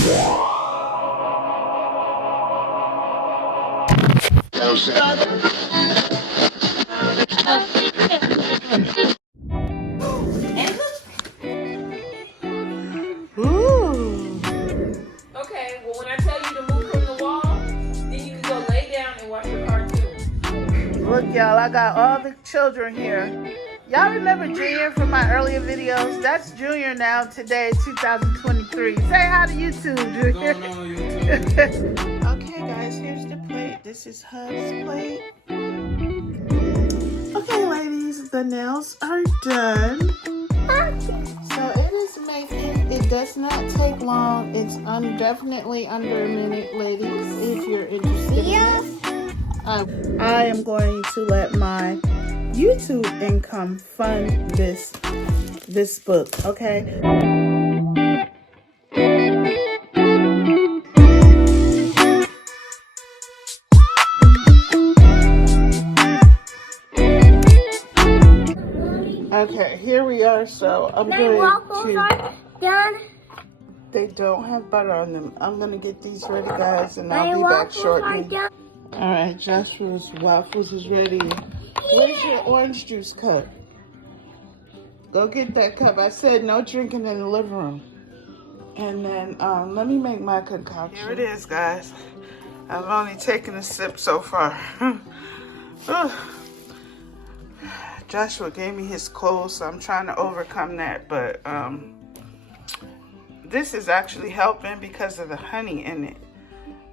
Ooh. Okay, well when I tell you to move from the wall, then you can go lay down and watch your cartoon. Look, y'all, I got all the children here. Y'all remember Junior from my earlier videos? That's Junior now, today, 2023. Say hi to YouTube, Junior. Okay, guys, here's the plate. This is Hub's plate. Okay, ladies, the nails are done. So it is making, it does not take long. It's definitely under a minute, ladies, if you're interested in it. I am going to let my YouTube income fund this book, okay? Okay, here we are. So I'm going to. Done. They don't have butter on them. I'm gonna get these ready, guys, and I'll be back shortly. All right, Joshua's waffles is ready. Where's your orange juice cup? Go get that cup. I said no drinking in the living room. And then let me make my concoction. Here it is, guys. I've only taken a sip so far. Joshua gave me his cold, so I'm trying to overcome that. But this is actually helping because of the honey in it.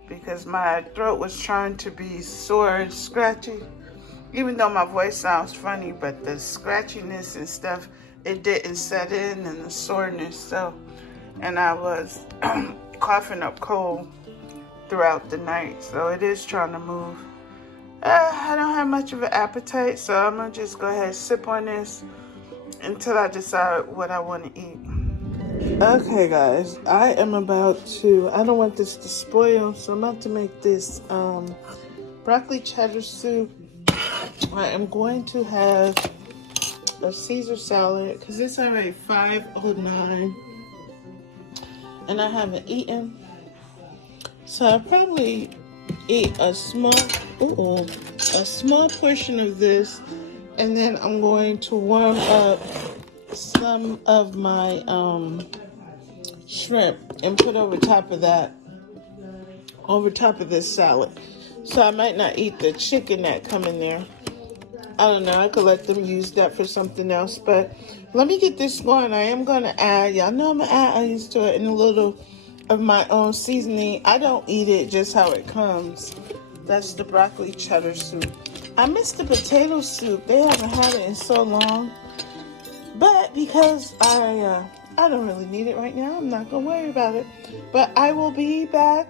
Because my throat was trying to be sore and scratchy. Even though my voice sounds funny, but the scratchiness and stuff, it didn't set in, and the soreness. So, and I was coughing up cold throughout the night. So it is trying to move. I don't have much of an appetite, so I'm gonna just go ahead and sip on this until I decide what I want to eat. Okay, guys, I am about to, I don't want this to spoil, so I'm about to make this broccoli cheddar soup. I am going to have a Caesar salad, because it's already 5:09, and I haven't eaten. So I'll probably eat a small portion of this, and then I'm going to warm up some of my shrimp and put over top of that, over top of this salad. So I might not eat the chicken that come in there. I don't know, I could let them use that for something else, but let me get this going. I am going to add, y'all know I'm going to add onions to it and a little of my own seasoning. I don't eat it just how it comes. That's the broccoli cheddar soup. I miss the potato soup. They haven't had it in so long. But because I don't really need it right now, I'm not going to worry about it. But I will be back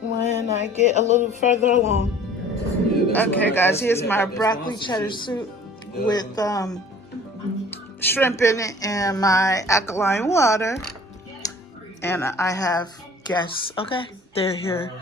when I get a little further along. Okay, guys, here's my broccoli cheddar soup with shrimp in it and my alkaline water. And I have guests, okay? They're here.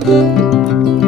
Bye.